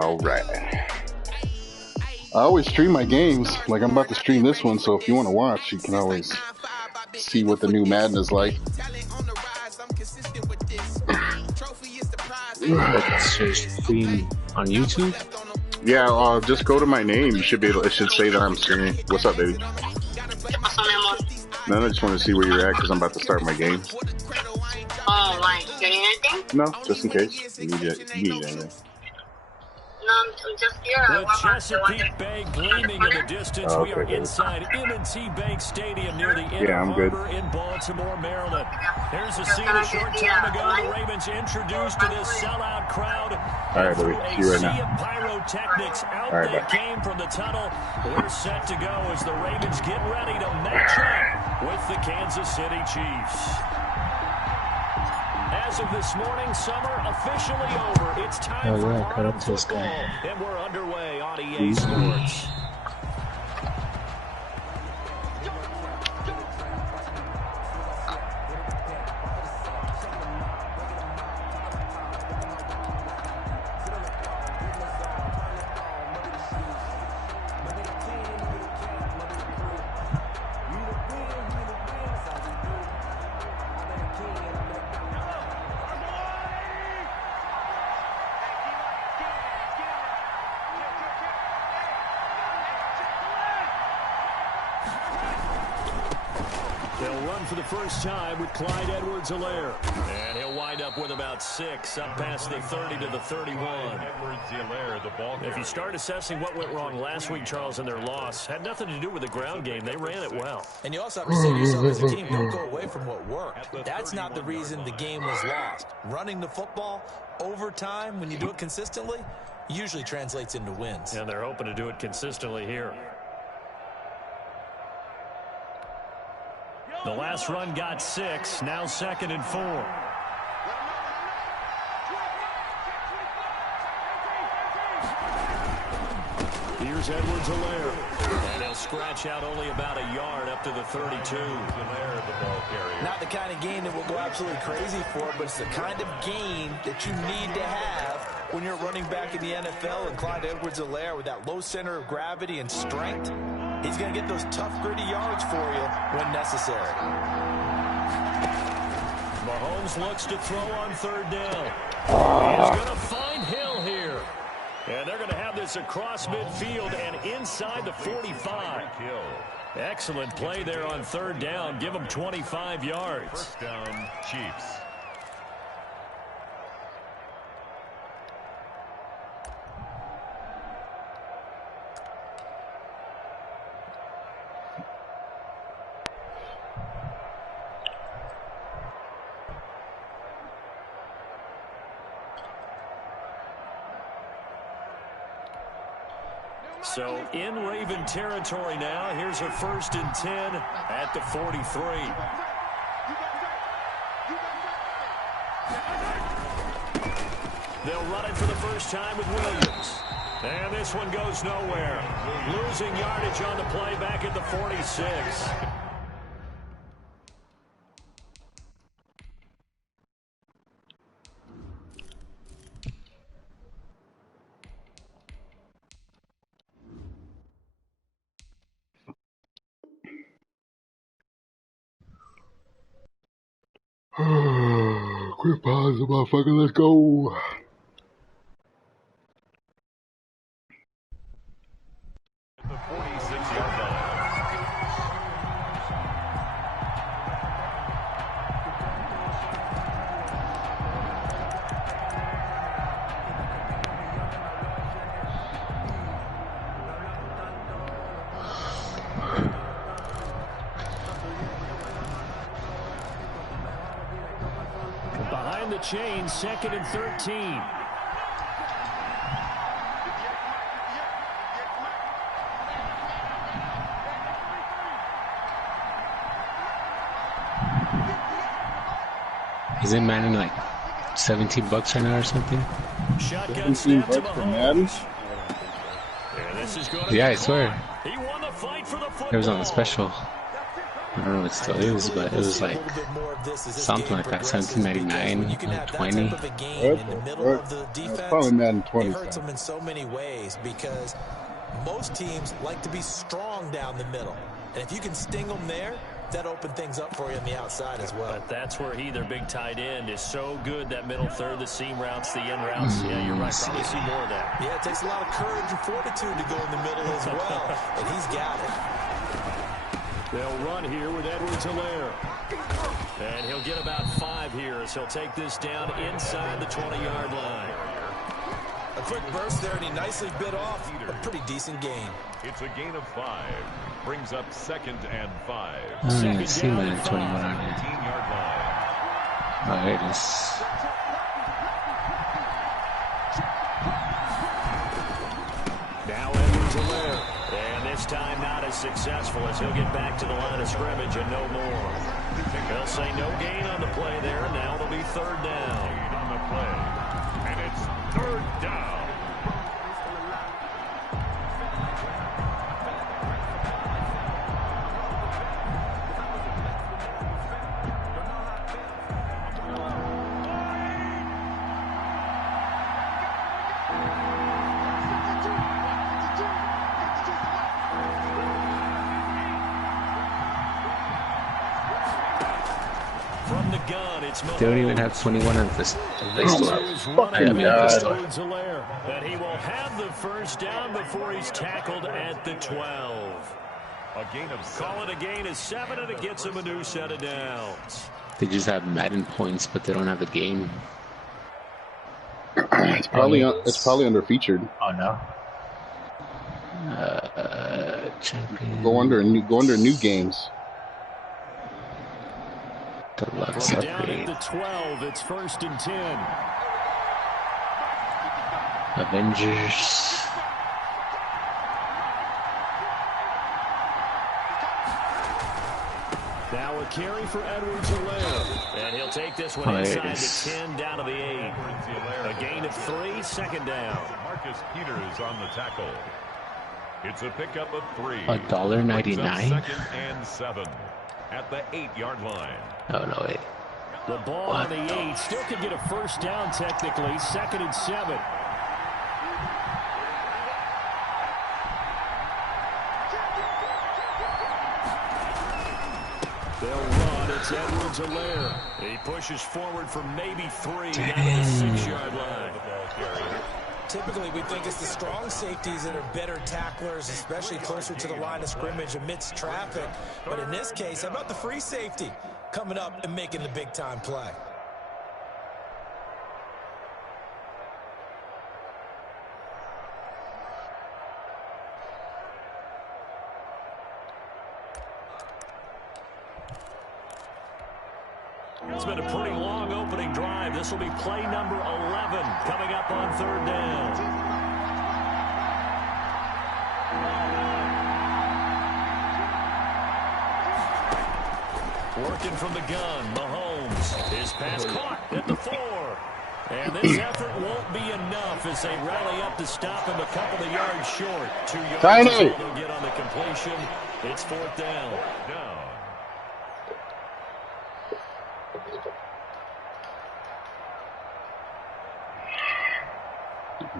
Alright. I always stream my games. Like, I'm about to stream this one, so if you want to watch, you can always see what the new Madden is like. Stream on YouTube? Yeah, just go to my name. You should be able. It should say that I'm streaming. What's up, baby? No, I just want to see where you're at because I'm about to start my game. Oh, like, you need anything? No, just in case. You need anything. No, I'm just here. With Chesapeake Bay gleaming in the distance, we are inside M&T Bank Stadium near the Inner Harbor in Baltimore, Maryland. Here's a scene a short time ago. The Ravens introduced to this sellout crowd. All right, baby. See you right now. Sea of pyrotechnics. Out they came from the tunnel. We're set to go as the Ravens get ready to match up with the Kansas City Chiefs. As of this morning, summer officially over. It's time for modern football, and we're underway on EA Sports. For the first time with Clyde Edwards-Helaire. And he'll wind up with about 6, up past the 30 to the 31. Edwards-Helaire, the ball carrier. If you start assessing what went wrong last week, Charles, in their loss, had nothing to do with the ground game. They ran it well. And you also have to say to yourself as a team, don't go away from what worked. That's not the reason the game was lost. Running the football over time, when you do it consistently, usually translates into wins. And they're hoping to do it consistently here. The last run got 6, now 2nd and 4. Here's Edwards-Helaire. And he'll scratch out only about a yard up to the 32. Not the kind of game that we'll go absolutely crazy for, but it's the kind of game that you need to have when you're running back in the NFL. And Clyde Edwards-Helaire, with that low center of gravity and strength, he's going to get those tough, gritty yards for you when necessary. Mahomes looks to throw on 3rd down. He's going to find Hill here. And they're going to have this across midfield and inside the 45. Excellent play there on 3rd down. Give them 25 yards. First down, Chiefs. So in Raven territory now. Here's a 1st and 10 at the 43. They'll run it for the first time with Williams. And this one goes nowhere. Losing yardage on the play back at the 46. Quick pause, motherfucker, let's go. The 46-yard line. Behind the chain, 2nd and 13. Isn't Madden like $17 right now or something? Shotgun snap to Mahomes. Yeah, I swear. He won the fight for the football. It was on the special. I don't know what it still is, but it was like something like that, 17.99, like 20. It's probably Madden 20. It hurts them in so many ways because most teams like to be strong down the middle. And if you can sting them there, that open things up for you on the outside as well. But that's where their big tight end, is so good. That middle third, the seam routes, the in routes. Yeah, you're right. Probably see more of that. Yeah, it takes a lot of courage and fortitude to go in the middle as well. And he's got it. They'll run here with Edwards-Helaire. And he'll get about 5 here as he'll take this down inside the 20-yard line. A quick burst there, and he nicely bit off a pretty decent gain. It's a gain of 5. Brings up 2nd and 5. I don't even see Madden 21 on here. 18-yard line. Oh, here it is. Now Edwards-Helaire. And this time not as successful as he'll get back to the line of scrimmage and no more. They'll say no gain on the play there. Now it'll be 3rd down. Gain on the play. And it's 3rd down. They don't even have 21 on this. They still have. Fucking God. And he will have the 1st down before he's tackled at the 12. A gain of 7. Call it a gain of 7, and it gets him a new set of downs. They just have Madden points, but they don't have the game. It's probably underfeatured. Oh no. Champion. Go under new games. Deluxe From down upgrade. at the 12, it's 1st and 10. Avengers. Now a carry for Edwards-Helaire. And he'll take this one inside the 10, down to the 8. A gain of 3, 2nd down. Marcus Peters on the tackle. It's a pickup of 3. $1.99. 2nd and 7 at the 8-yard line. Oh no, wait. The ball on the 8 still could get a 1st down technically. 2nd and 7. They'll run. It's Edwards-Helaire. He pushes forward for maybe 3 down to the 6-yard line. Typically, we think it's the strong safeties that are better tacklers, especially closer to the line of scrimmage amidst traffic. But in this case, how about the free safety coming up and making the big-time play? It's been a pretty long opening drive. This will be play number 11 coming up on 3rd down. Working from the gun, Mahomes. His pass caught at the 4. And this effort won't be enough as they rally up to stop him a couple of yards short. 2 yards Tiny. is all they'll get on the completion. It's 4th down.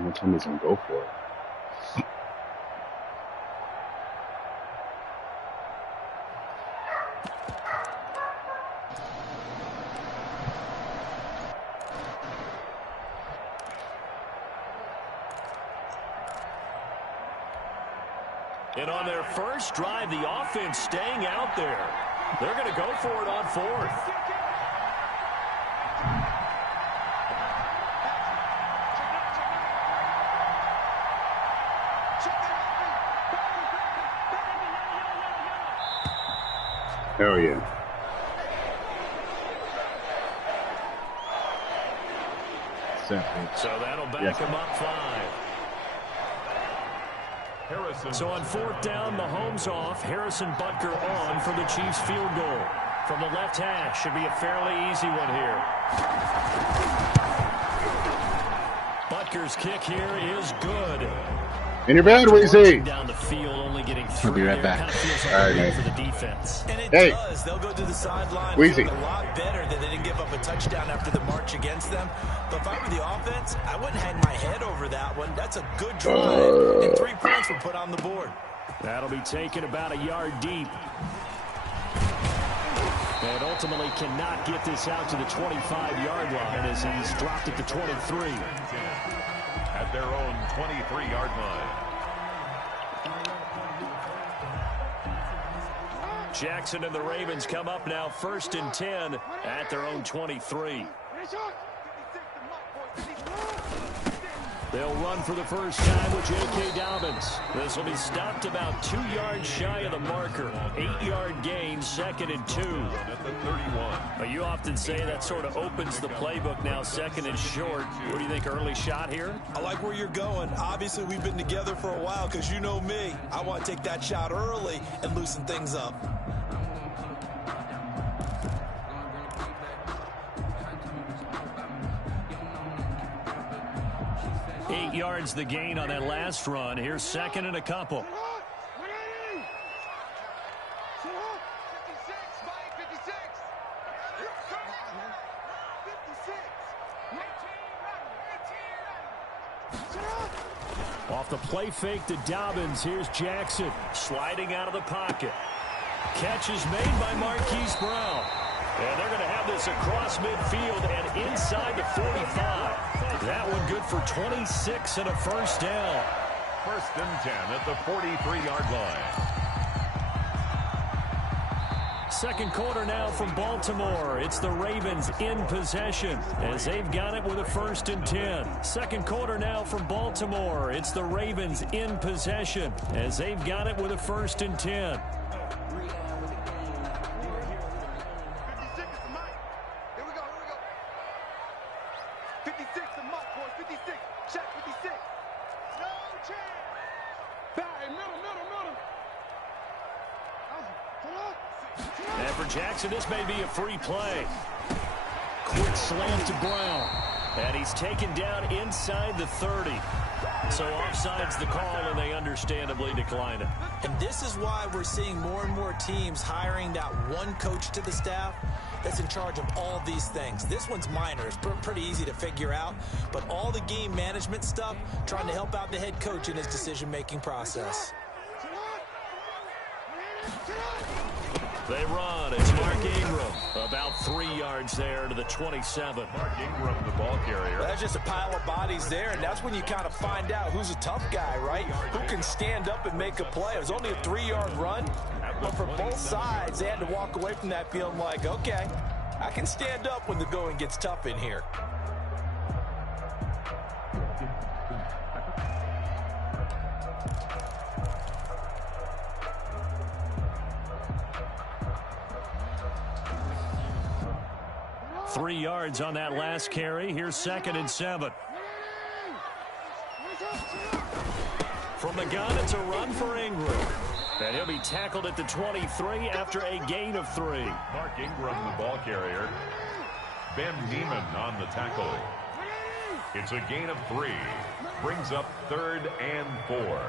What time he's gonna go for it? And on their first drive, the offense staying out there. They're going to go for it on 4th. Hell yeah. So that'll back him up 5. Harrison. So on 4th down, Mahomes off. Harrison Butker on for the Chiefs field goal. From the left hash, should be a fairly easy one here. Butker's kick here is good. In your bed, Weezy. Down the field, only getting I'll be right back. All right, man. for the defense. And it Hey. does. They'll go to the sideline Weezy. feeling a lot better that they didn't give up a touchdown after the march against them. But if I were the offense, I wouldn't hang my head over that one. That's a good drive, and 3 points were put on the board. That'll be taken about a yard deep. And ultimately cannot get this out to the 25-yard line as he's dropped at the 23. At their own 23-yard line. Jackson and the Ravens come up now 1st and 10 at their own 23. They'll run for the first time with J.K. Dobbins. This will be stopped about 2 yards shy of the marker. 8-yard gain, 2nd and 2. At the 31. But you often say that sort of opens the playbook now, 2nd and short. What do you think, early shot here? I like where you're going. Obviously, we've been together for a while because you know me. I want to take that shot early and loosen things up. Eight yards the gain on that last run. Here's 2nd and a couple. Off the play fake to Dobbins. Here's Jackson sliding out of the pocket. Catch is made by Marquise Brown. And they're going to have this across midfield and inside the 45. That one good for 26 and a first down. 1st and 10 at the 43-yard line. Second quarter now from Baltimore. It's the Ravens in possession as they've got it with a 1st and 10. Second quarter now from Baltimore. It's the Ravens in possession as they've got it with a 1st and 10. And for Jackson, this may be a free play. Quick slam to Brown. And he's taken down inside the 30. So offside's the call, and they understandably decline it. And this is why we're seeing more and more teams hiring that one coach to the staff that's in charge of all these things. This one's minor. It's pretty easy to figure out. But all the game management stuff, trying to help out the head coach in his decision-making process. They run. It's Mark Ingram. About 3 yards there to the 27. Mark Ingram, the ball carrier. That's just a pile of bodies there, and that's when you kind of find out who's a tough guy, right? Who can stand up and make a play. It was only a 3-yard run, but for both sides, they had to walk away from that feeling like, okay, I can stand up when the going gets tough in here. Three yards on that last carry. Here's 2nd and 7. From the gun, it's a run for Ingram. And he'll be tackled at the 23 after a gain of 3. Mark Ingram, the ball carrier. Ben Neiman on the tackle. It's a gain of 3. Brings up 3rd and 4.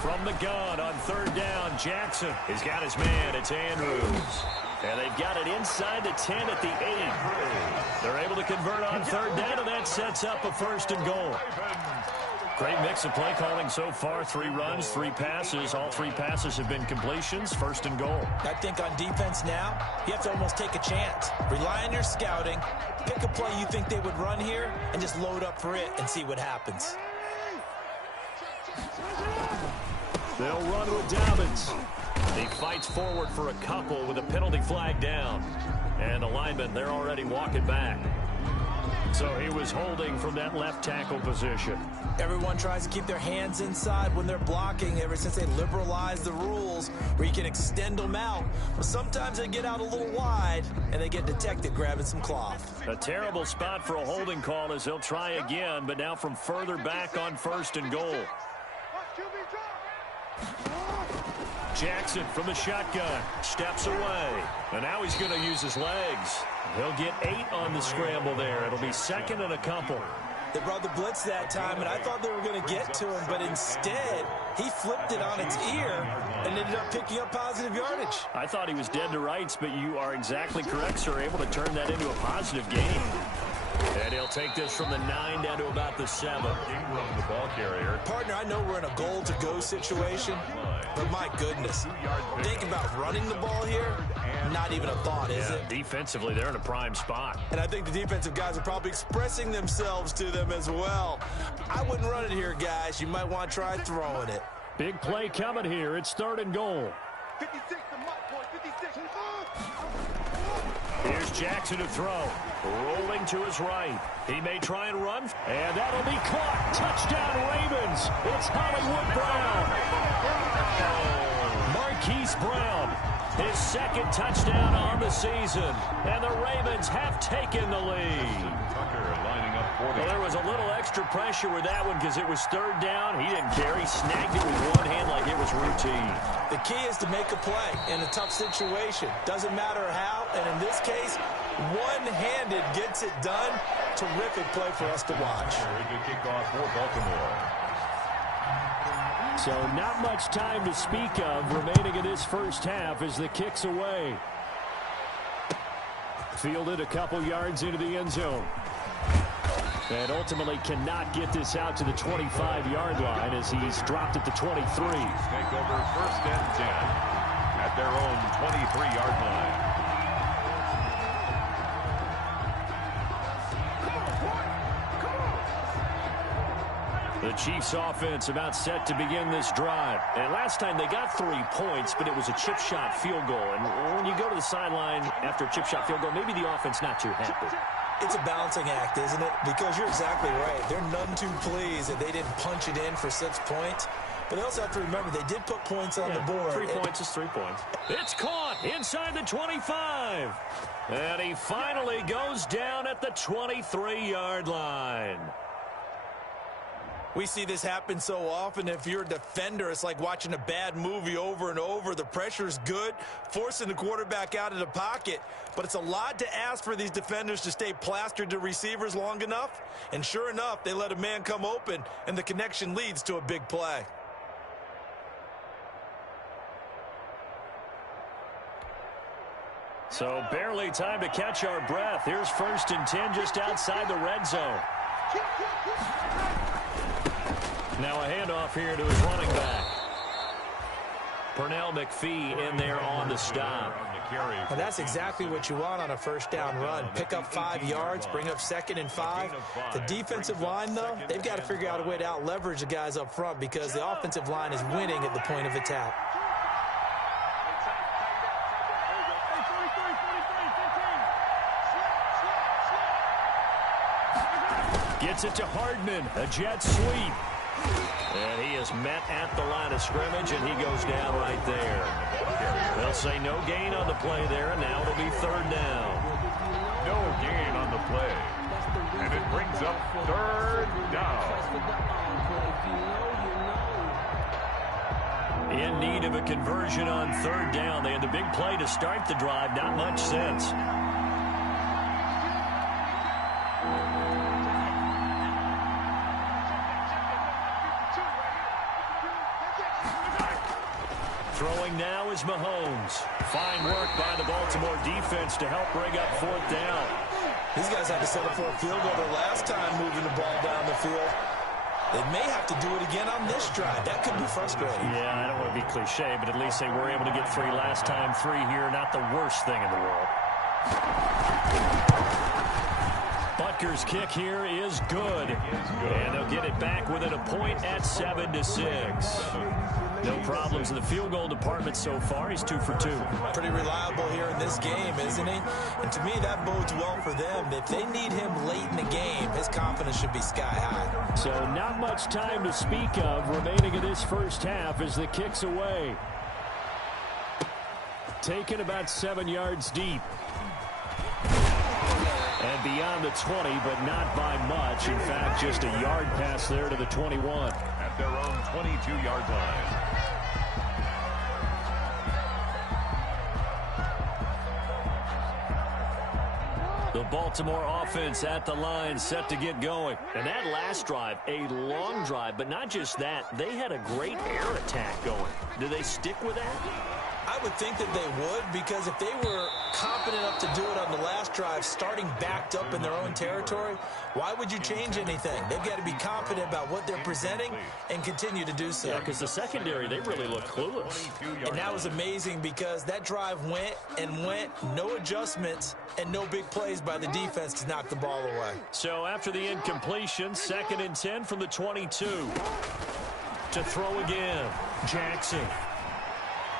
From the gun on 3rd down, Jackson has got his man. It's Andrews. And they've got it inside the 10 at the 8. They're able to convert on 3rd down, and that sets up a 1st and goal. Great mix of play calling so far. 3 runs, 3 passes. All 3 passes have been completions. 1st and goal. I think on defense now, you have to almost take a chance. Rely on your scouting. Pick a play you think they would run here, and just load up for it and see what happens. They'll run with Dobbins. He fights forward for a couple with a penalty flag down. And the linemen, they're already walking back. So he was holding from that left tackle position. Everyone tries to keep their hands inside when they're blocking ever since they liberalized the rules where you can extend them out. But sometimes they get out a little wide and they get detected grabbing some cloth. A terrible spot for a holding call as they'll try again, but now from further back on 1st and goal. Jackson from the shotgun. Steps away. And now he's going to use his legs. He'll get 8 on the scramble there. It'll be second and a couple. They brought the blitz that time, and I thought they were going to get to him, but instead, he flipped it on its ear and ended up picking up positive yardage. I thought he was dead to rights, but you are exactly correct, sir. Able to turn that into a positive gain. And he'll take this from the 9 down to about the 7. Ingram, the ball carrier. Partner, I know we're in a goal-to-go situation, but my goodness, think about running the ball here. Not even a thought, is it? Defensively, they're in a prime spot. And I think the defensive guys are probably expressing themselves to them as well. I wouldn't run it here, guys. You might want to try throwing it. Big play coming here. It's 3rd and goal. 56, the mark, boy, 56. Here's Jackson to throw. Rolling to his right. He may try and run. And that'll be caught. Touchdown, Ravens. It's Hollywood Brown. Marquise Brown. His 2nd touchdown on the season. And the Ravens have taken the lead. Tucker lining up for Well, there was a little extra pressure with that one because it was 3rd down. He didn't care. He snagged it with one hand like it was routine. The key is to make a play in a tough situation. Doesn't matter how, and in this case, one-handed gets it done. Terrific play for us to watch. Very good kickoff for Baltimore. So not much time to speak of remaining in this first half as the kick's away. Fielded a couple yards into the end zone. And ultimately cannot get this out to the 25-yard line as he's dropped at the 23. Take over 1st and 10 at their own 23-yard line. The Chiefs offense about set to begin this drive. And last time they got 3 points, but it was a chip shot field goal. And when you go to the sideline after a chip shot field goal, maybe the offense not too happy. It's a balancing act, isn't it? Because you're exactly right. They're none too pleased that they didn't punch it in for 6 points. But they also have to remember they did put points on the board. 3 points is 3 points. It's caught inside the 25. And he finally goes down at the 23-yard line. We see this happen so often. If you're a defender, it's like watching a bad movie over and over. The pressure's good, forcing the quarterback out of the pocket. But it's a lot to ask for these defenders to stay plastered to receivers long enough. And sure enough, they let a man come open, and the connection leads to a big play. So barely time to catch our breath. Here's 1st and 10 just outside the red zone. Now a handoff here to his running back. Pernell McPhee in there on the stop. And that's exactly what you want on a 1st down run. Pick up 5 yards, bring up 2nd and 5. The defensive line, though, they've got to figure out a way to out-leverage the guys up front because the offensive line is winning at the point of attack. Gets it to Hardman, a jet sweep. And he is met at the line of scrimmage, and he goes down right there. They'll say no gain on the play there, and now it'll be 3rd down. No gain on the play. And it brings up 3rd down. In need of a conversion on 3rd down. They had the big play to start the drive. Not much sense. Throwing now is Mahomes. Fine work by the Baltimore defense to help bring up 4th down. These guys had to settle for a field goal their last time moving the ball down the field. They may have to do it again on this drive. That could be frustrating. Yeah, I don't want to be cliche, but at least they were able to get 3 last time. 3 here, not the worst thing in the world. Butker's kick here is good. And they'll get it back within a point at 7-6. No problems in the field goal department so far. He's 2 for 2. Pretty reliable here in this game, isn't he? And to me, that bodes well for them. If they need him late in the game, his confidence should be sky high. So not much time to speak of remaining in this first half as the kick's away. Taken about 7 yards deep. And beyond the 20, but not by much. In fact, just a yard pass there to the 21. At their own 22-yard line. The Baltimore offense at the line, set to get going. And that last drive, a long drive, but not just that. They had a great air attack going. Do they stick with that? I would think that they would, because if they were confident enough to do it on the last drive, starting backed up in their own territory, why would you change anything? They've got to be confident about what they're presenting and continue to do so. Yeah, because the secondary, they really look clueless. And that was amazing because that drive went and went, no adjustments, and no big plays by the defense to knock the ball away. So after the incompletion, 2nd and 10 from the 22. To throw again, Jackson.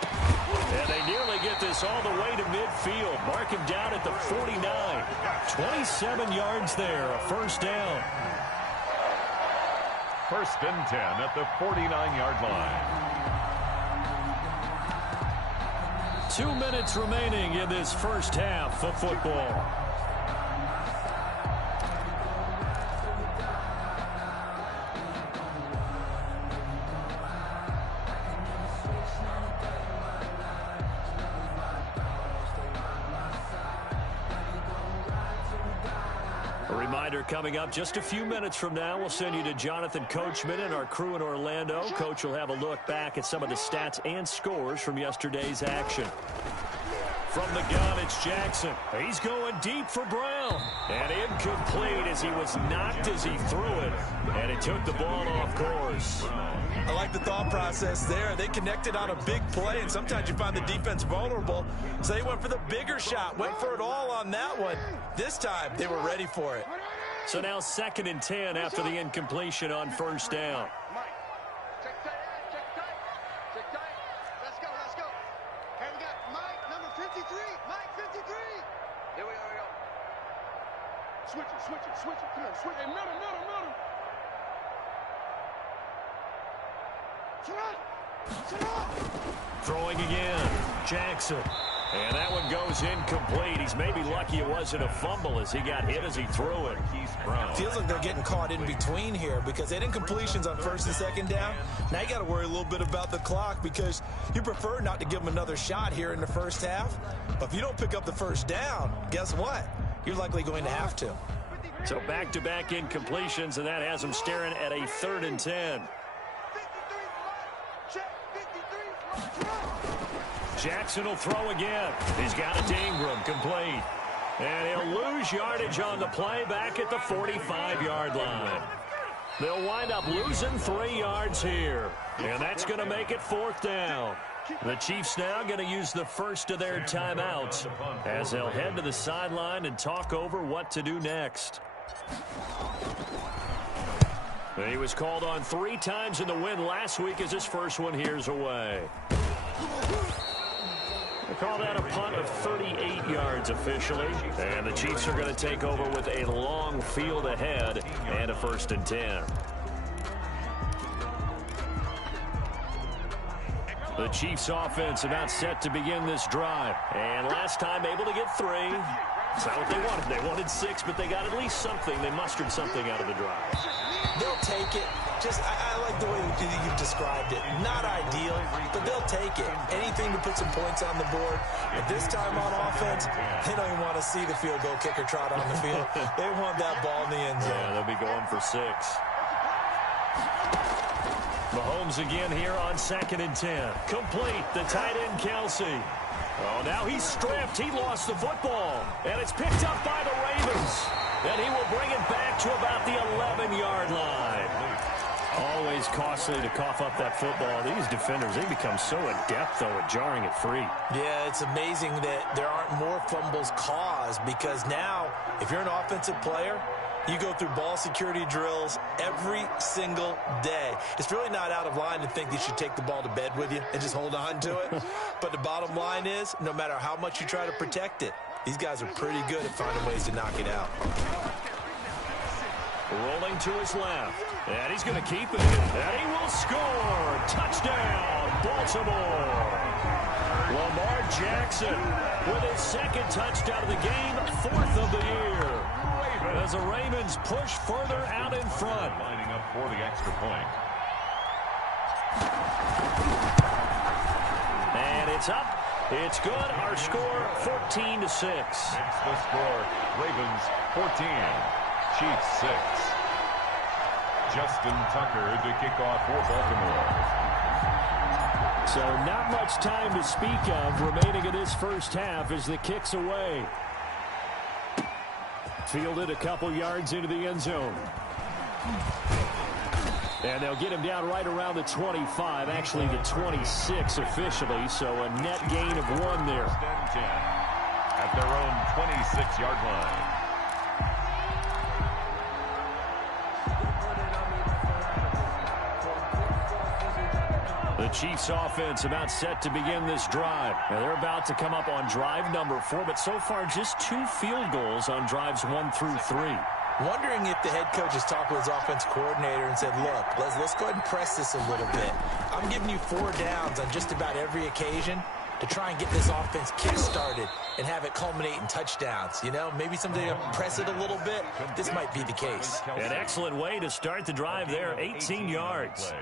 And they nearly get this all the way to midfield. Mark him down at the 49. 27 yards there, a first down. 1st and 10 at the 49-yard line. 2 minutes remaining in this first half of football. Coming up just a few minutes from now, we'll send you to Jonathan Coachman and our crew in Orlando. Coach will have a look back at some of the stats and scores from yesterday's action. From the gun, it's Jackson. He's going deep for Brown. And incomplete as he was knocked as he threw it. And it took the ball off course. I like the thought process there. They connected on a big play, and sometimes you find the defense vulnerable. So they went for the bigger shot, went for it all on that one. This time, they were ready for it. So now 2nd and 10 after the incompletion on first down. Check tight. Let's go. Hey, we got Mike, number 53. Mike, 53. Here we go. Switch it. Come on, switch it. Hey, middle. Shut up. Throwing again, Jackson. And that one goes incomplete. He's maybe lucky it wasn't a fumble as he got hit as he threw it. Feels like they're getting caught in between here because they had incompletions on 1st and 2nd down. Now you got to worry a little bit about the clock because you prefer not to give them another shot here in the first half. But if you don't pick up the first down, guess what? You're likely going to have to. So back-to-back incompletions, and that has them staring at a 3rd and 10. Jackson will throw again. He's got it to Ingram, complete. And he'll lose yardage on the play back at the 45-yard line. They'll wind up losing 3 yards here. And that's going to make it 4th down. The Chiefs now going to use the first of their timeouts as they'll head to the sideline and talk over what to do next. He was called on 3 times in the win last week as his first one here's away. They call that a punt of 38 yards officially. And the Chiefs are going to take over with a long field ahead and a 1st and 10. The Chiefs offense about set to begin this drive. And last time able to get 3. That's not what they wanted. They wanted 6, but they got at least something. They mustered something out of the drive. They'll take it. I like the way you've described it. Not ideal, but they'll take it. Anything to put some points on the board. But this time on offense, they don't even want to see the field goal kicker trot on the field. They want that ball in the end zone. Yeah, they'll be going for 6. Mahomes again here on 2nd and 10. Complete, the tight end Kelsey. Oh, now he's stripped. He lost the football. And it's picked up by the Ravens. And he will bring it back to about the 11-yard line. Always costly to cough up that football. These defenders, they become so adept, though, at jarring it free. Yeah, it's amazing that there aren't more fumbles caused because now, if you're an offensive player, you go through ball security drills every single day. It's really not out of line to think you should take the ball to bed with you and just hold on to it. But the bottom line is, no matter how much you try to protect it, these guys are pretty good at finding ways to knock it out. Rolling to his left. And he's going to keep it. And he will score. Touchdown, Baltimore. Lamar Jackson with his 2nd touchdown of the game, 4th of the year. As the Ravens push further out in front. Lining up for the extra point. And it's up. It's good. Our score, 14-6. It's the score. Ravens 14, Chiefs 6. Justin Tucker to kick off for Baltimore. So not much time to speak of remaining in this first half as the kick's away. Fielded a couple yards into the end zone. And they'll get him down right around the 25, actually the 26 officially, so a net gain of 1 there. At their own 26-yard line. The Chiefs offense about set to begin this drive. Now they're about to come up on drive number 4, but so far just 2 field goals on drives 1 through 3. Wondering if the head coach has talked with his offense coordinator and said, look, let's go ahead and press this a little bit. I'm giving you 4 downs on just about every occasion to try and get this offense kick-started and have it culminate in touchdowns. You know, maybe someday to press it a little bit. This might be the case. An excellent way to start the drive there, 18 yards.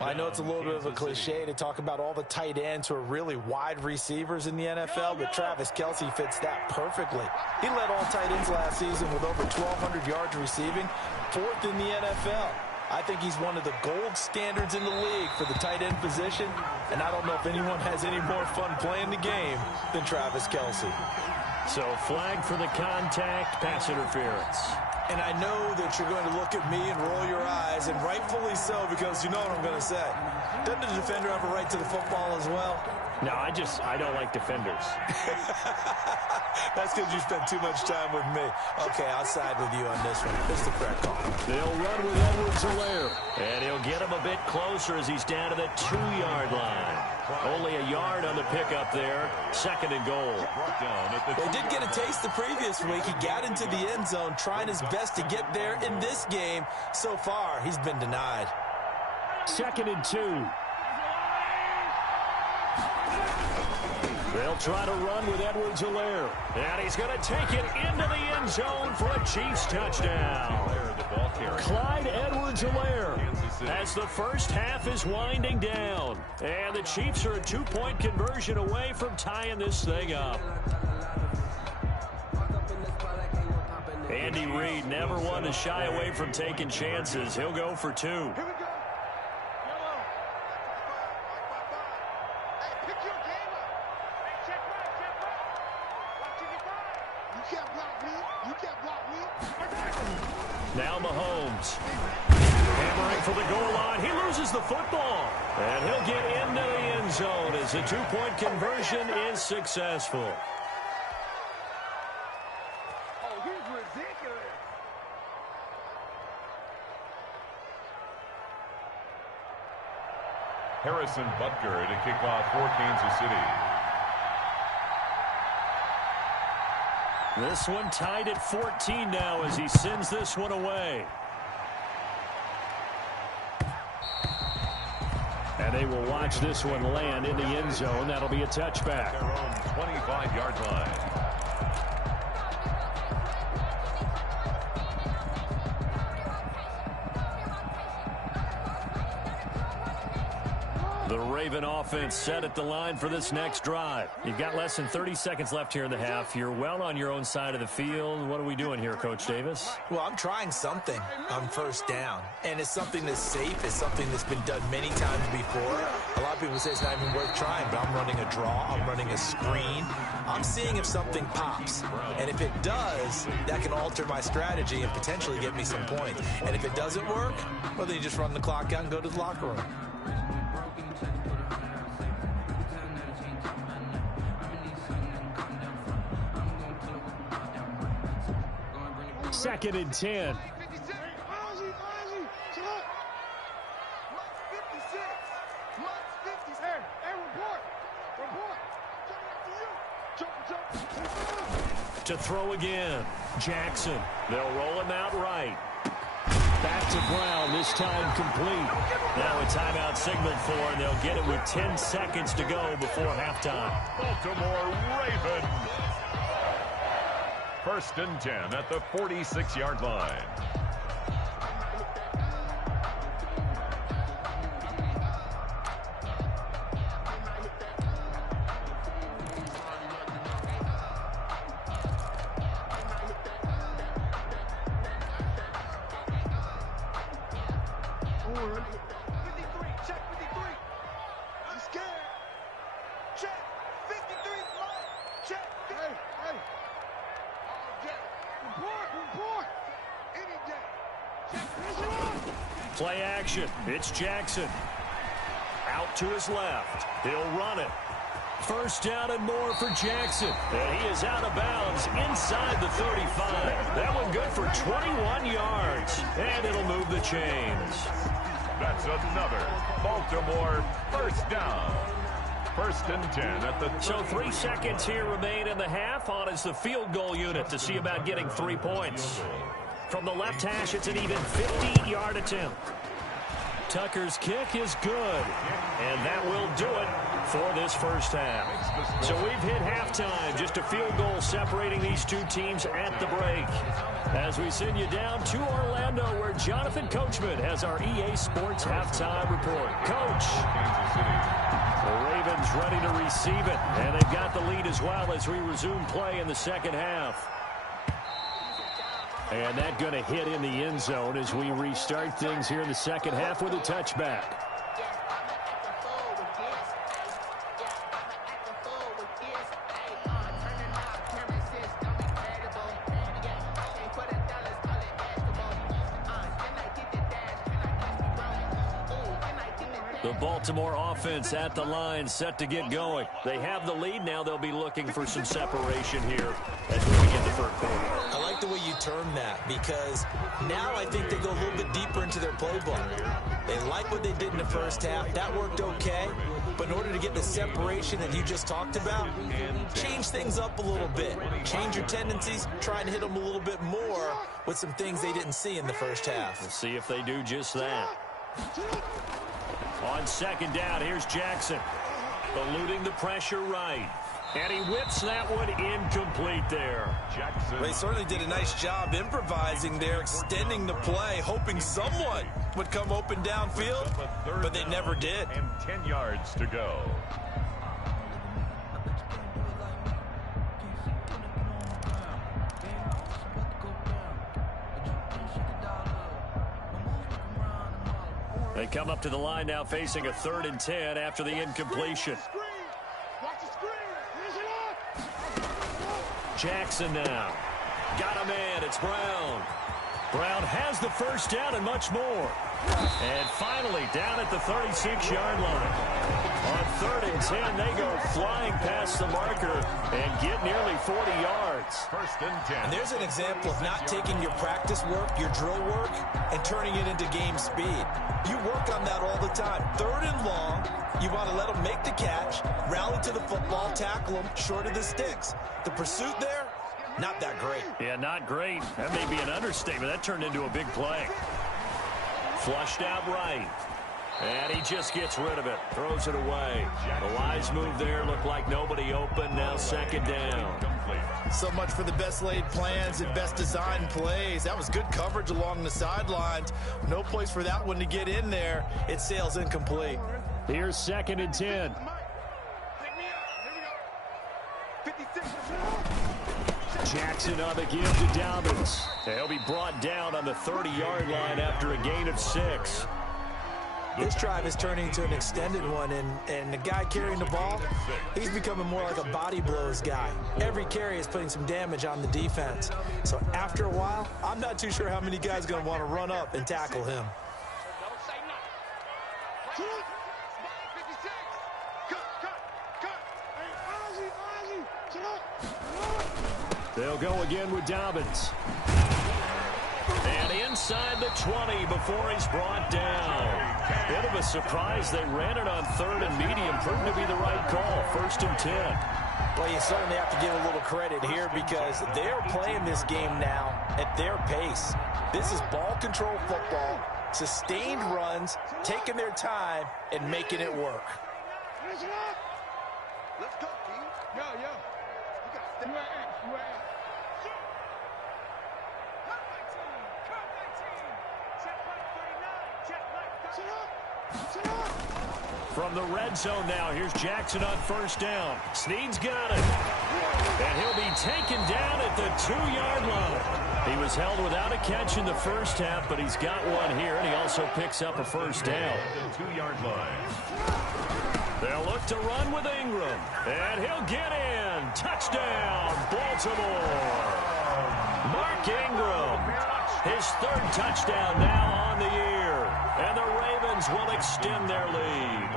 I know it's a little bit of a cliche to talk about all the tight ends who are really wide receivers in the NFL, but Travis Kelce fits that perfectly. He led all tight ends last season with over 1,200 yards receiving, 4th in the NFL. I think he's one of the gold standards in the league for the tight end position, and I don't know if anyone has any more fun playing the game than Travis Kelce. So flag for the contact, pass interference. And I know that you're going to look at me and roll your eyes, and rightfully so, because you know what I'm going to say. Doesn't the defender have a right to the football as well? No, I don't like defenders. That's because you spent too much time with me. Okay, I'll side with you on this one. This is the correct call. They'll run with Edwards-Helaire. And he'll get him a bit closer as he's down to the 2-yard line. Only a yard on the pickup there. 2nd and goal. They did get a taste the previous week. He got into the end zone, trying his best to get there in this game. So far, he's been denied. 2nd and 2. They'll try to run with Edwards-Helaire. And he's going to take it into the end zone for a Chiefs touchdown. Clyde Edwards-Helaire as the first half is winding down. And the Chiefs are a 2-point conversion away from tying this thing up. Andy Reid never one to shy away from taking chances. He'll go for 2. Now Mahomes. Hammering for the goal line. He loses the football. And he'll get into the end zone as the 2-point conversion is successful. Oh, he's ridiculous. Harrison Butker to kick off for Kansas City. This one tied at 14 now as he sends this one away. And they will watch this one land in the end zone. That'll be a touchback. Their own 25-yard line. The Raven offense set at the line for this next drive. You've got less than 30 seconds left here in the half. You're well on your own side of the field. What are we doing here, Coach Davis? Well, I'm trying something on first down, and it's something that's safe. It's something that's been done many times before. A lot of people say it's not even worth trying, but I'm running a draw. I'm running a screen. I'm seeing if something pops, and if it does, that can alter my strategy and potentially get me some points. And if it doesn't work, well, then you just run the clock out and go to the locker room. Second and 10. To throw again. Jackson. They'll roll him out right. Back to Brown, this time complete. Now a timeout signaled for, and they'll get it with 10 seconds to go before halftime. Baltimore Ravens. 1st and 10 at the 46-yard line. Check 53. I'm scared. Check 53. Check. Hey. Oh, Jack. Report. Any day. Check. Play action. It's Jackson. Out to his left. He'll run it. First down and more for Jackson. And he is out of bounds inside the 35. That one good for 21 yards. And it'll move the chains. That's another Baltimore first down. First and 10 at the 30. So 3 seconds here remain in the half. On is the field goal unit to see about getting 3 points. From the left hash, it's an even 50-yard attempt. Tucker's kick is good. And that will do it for this first half. So we've hit halftime. Just a field goal separating these two teams at the break. As we send you down to Orlando, where Jonathan Coachman has our EA Sports halftime report. Coach. The Ravens ready to receive it. And they've got the lead as well as we resume play in the second half. And that going to hit in the end zone as we restart things here in the second half with a touchback. The Baltimore offense at the line, set to get going. They have the lead now. They'll be looking for some separation here as we begin the third quarter. I like the way you term that, because now I think they go a little bit deeper into their playbook. They like what they did in the first half. That worked okay. But in order to get the separation that you just talked about, change things up a little bit. Change your tendencies. Try and hit them a little bit more with some things they didn't see in the first half. We'll see if they do just that. On second down, here's Jackson. Eluding the pressure right. And he whips that one incomplete there. Jackson. They certainly did a nice job improvising there, extending the play, hoping someone would come open downfield, but they never did. And 10 yards to go. They come up to the line now facing a 3rd and 10 after the incompletion. Jackson now. Got a man. It's Brown. Brown has the first down and much more. And finally down at the 36-yard line. On 3rd and 10, they go flying past the marker and get nearly 40 yards. First and 10. And there's an example of not taking your practice work, your drill work, and turning it into game speed. You work on that all the time. 3rd and long, you want to let them make the catch, rally to the football, tackle them short of the sticks. The pursuit there, not that great. Yeah, not great. That may be an understatement. That turned into a big play. Flushed out right. And he just gets rid of it. Throws it away. The wise move there. Looked like nobody open. Now second down. So much for the best laid plans and best designed plays. That was good coverage along the sidelines. No place for that one to get in there. It sails incomplete. Here's 2nd and 10. Jackson on the give to Dobbins. He'll be brought down on the 30-yard line after a gain of 6. This drive is turning into an extended one, and the guy carrying the ball, he's becoming more like a body blows guy. Every carry is putting some damage on the defense. So after a while, I'm not too sure how many guys are going to want to run up and tackle him. They'll go again with Dobbins. And inside the 20 before he's brought down. Bit of a surprise. They ran it on 3rd and medium. Proved to be the right call. 1st and 10. Well, you certainly have to give a little credit here because they're playing this game now at their pace. This is ball control football, sustained runs, taking their time, and making it work. Let's go, team. Yo. You got From the red zone now, here's Jackson on 1st down. Snead's got it. And he'll be taken down at the 2-yard line. He was held without a catch in the first half, but he's got one here, and he also picks up a first down. 2-yard line. They'll look to run with Ingram, and he'll get in. Touchdown, Baltimore. Mark Ingram, his third touchdown now on the year, and the Ravens will extend their lead.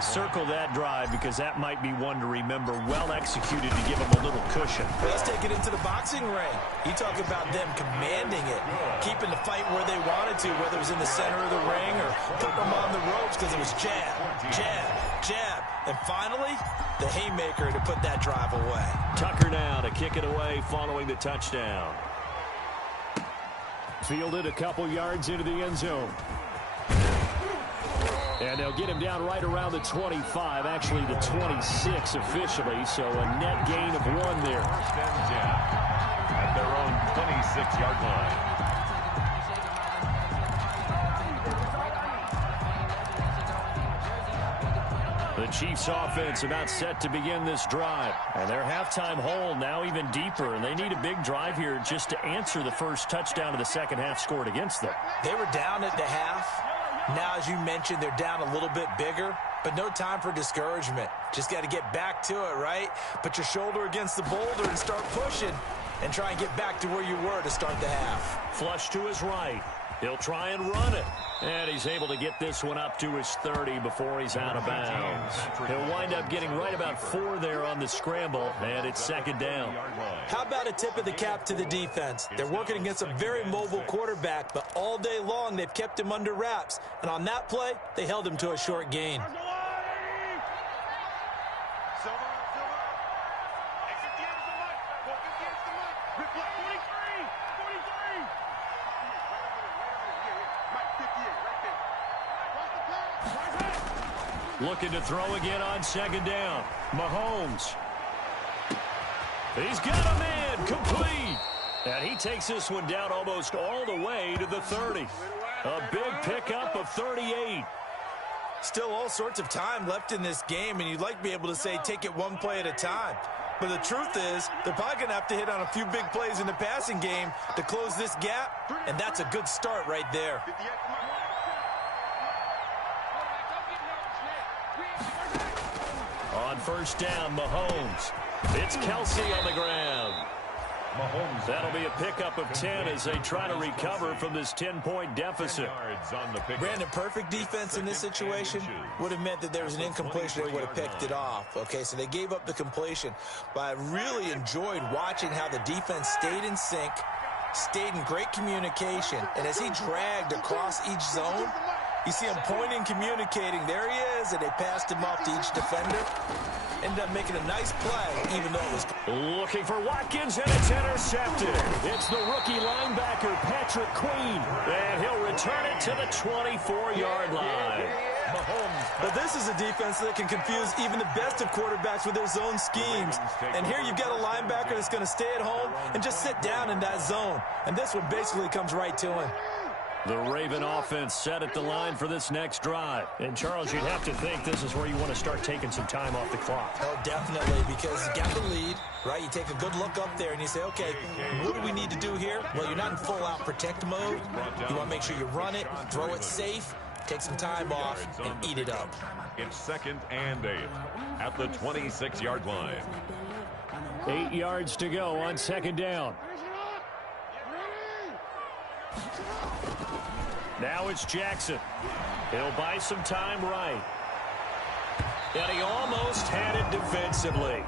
Circle that drive because that might be one to remember. Well executed to give them a little cushion. Let's take it into the boxing ring. You talk about them commanding it, keeping the fight where they wanted to, whether it was in the center of the ring or putting them on the ropes because it was jab, jab, jab. And finally, the haymaker to put that drive away. Tucker now to kick it away following the touchdown. Fielded a couple yards into the end zone. And they'll get him down right around the 25, actually the 26 officially, so a net gain of 1 there. At their own 26-yard line. The Chiefs offense about set to begin this drive. And their halftime hole now even deeper, and they need a big drive here just to answer the first touchdown of the second half scored against them. They were down at the half. Now, as you mentioned, they're down a little bit bigger, but no time for discouragement. Just got to get back to it, right? Put your shoulder against the boulder and start pushing and try and get back to where you were to start the half. Flush to his right. He'll try and run it. And he's able to get this one up to his 30 before he's out of bounds. He'll wind up getting right about 4 there on the scramble, and it's second down. How about a tip of the cap to the defense? They're working against a very mobile quarterback, but all day long they've kept him under wraps. And on that play, they held him to a short gain. Looking to throw again on second down. Mahomes. He's got a man complete. And he takes this one down almost all the way to the 30. A big pickup of 38. Still all sorts of time left in this game, and you'd like to be able to say take it one play at a time. But the truth is, they're probably going to have to hit on a few big plays in the passing game to close this gap, and that's a good start right there. On first down, Mahomes. It's Kelsey on the ground. Mahomes. That'll be a pickup of 10 as they try to recover from this 10-point deficit. Brandon, perfect defense in this situation would have meant that there was an incompletion. They would have picked it off. Okay, so they gave up the completion. But I really enjoyed watching how the defense stayed in sync, stayed in great communication. And as he dragged across each zone, you see him pointing, communicating. There he is, and they passed him off to each defender. Ended up making a nice play, even though it was... Looking for Watkins, and it's intercepted. It's the rookie linebacker, Patrick Queen. And he'll return it to the 24-yard line. Mahomes. But this is a defense that can confuse even the best of quarterbacks with their zone schemes. And here you've got a linebacker that's going to stay at home and just sit down in that zone. And this one basically comes right to him. The Raven offense set at the line for this next drive. And, Charles, you'd have to think this is where you want to start taking some time off the clock. Oh, definitely, because you got the lead, right? You take a good look up there and you say, okay, what do we need to do here? Well, you're not in full-out protect mode. You want to make sure you run it, throw it safe, take some time off, and eat it up. It's 2nd and 8 at the 26-yard line. 8 yards to go on second down. Now it's Jackson. He'll buy some time right. And he almost had it defensively.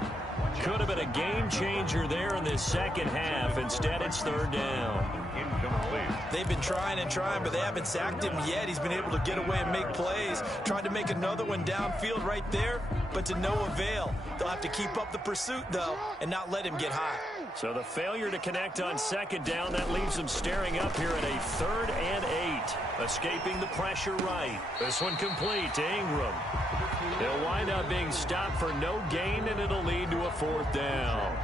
Could have been a game changer there in this second half. Instead, it's third down. Incomplete. They've been trying and trying, but they haven't sacked him yet. He's been able to get away and make plays. Tried to make another one downfield right there, but to no avail. They'll have to keep up the pursuit, though, and not let him get hot. So the failure to connect on second down, that leaves them staring up here at a 3rd and 8. Escaping the pressure right. This one complete to Ingram. He'll wind up being stopped for no gain, and it'll lead to a 4th down.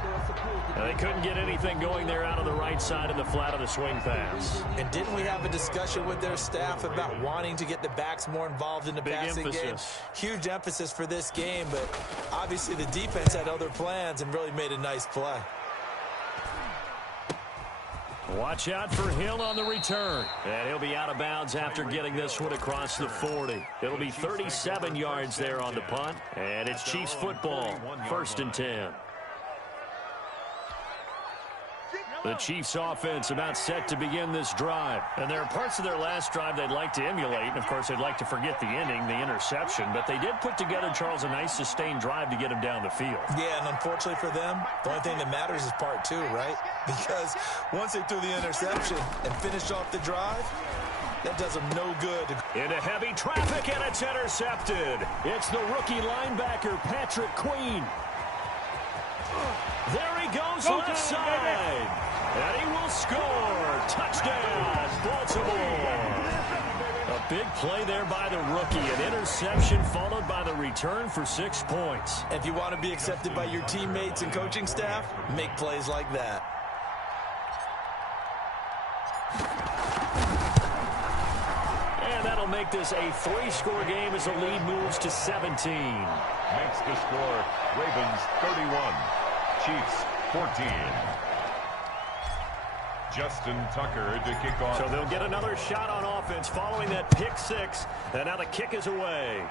Now, they couldn't get anything going there out of the right side of the flat of the swing pass. And didn't we have a discussion with their staff about wanting to get the backs more involved in the passing game? Huge emphasis for this game, but obviously the defense had other plans and really made a nice play. Watch out for Hill on the return. And he'll be out of bounds after getting this one across the 40. It'll be 37 yards there on the punt. And it's Chiefs football, 1st and 10. The Chiefs offense about set to begin this drive. And there are parts of their last drive they'd like to emulate. And, of course, they'd like to forget the ending, the interception. But they did put together, Charles, a nice sustained drive to get them down the field. Yeah, and unfortunately for them, the only thing that matters is part 2, right? Because once they threw the interception and finished off the drive, that does them no good. Into heavy traffic, and it's intercepted. It's the rookie linebacker, Patrick Queen. There he goes left side. And he will score. Touchdown, Baltimore. A big play there by the rookie. An interception followed by the return for 6 points. If you want to be accepted by your teammates and coaching staff, make plays like that. And that'll make this a 3-score game as the lead moves to 17. Makes the score Ravens 31, Chiefs 14. Justin Tucker to kick off. So they'll get another shot on offense following that pick 6. And now the kick is away.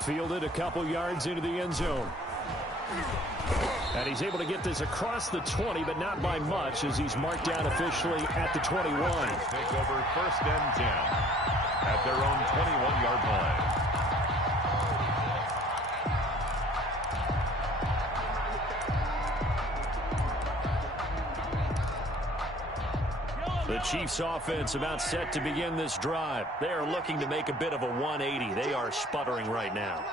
Fielded a couple yards into the end zone. And he's able to get this across the 20, but not by much, as he's marked down officially at the 21. Take over 1st and 10 at their own 21-yard line. The Chiefs offense about set to begin this drive. They are looking to make a bit of a 180. They are sputtering right now.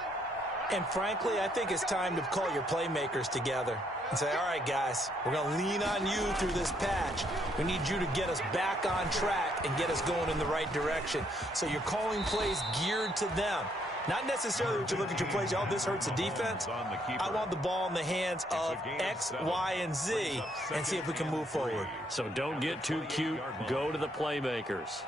And frankly, I think it's time to call your playmakers together and say, all right, guys, we're going to lean on you through this patch. We need you to get us back on track and get us going in the right direction. So you're calling plays geared to them. Not necessarily that you look at your plays, oh, this hurts the defense. I want the ball in the hands of X, Y, and Z and see if we can move forward. So don't get too cute. Go to the playmakers.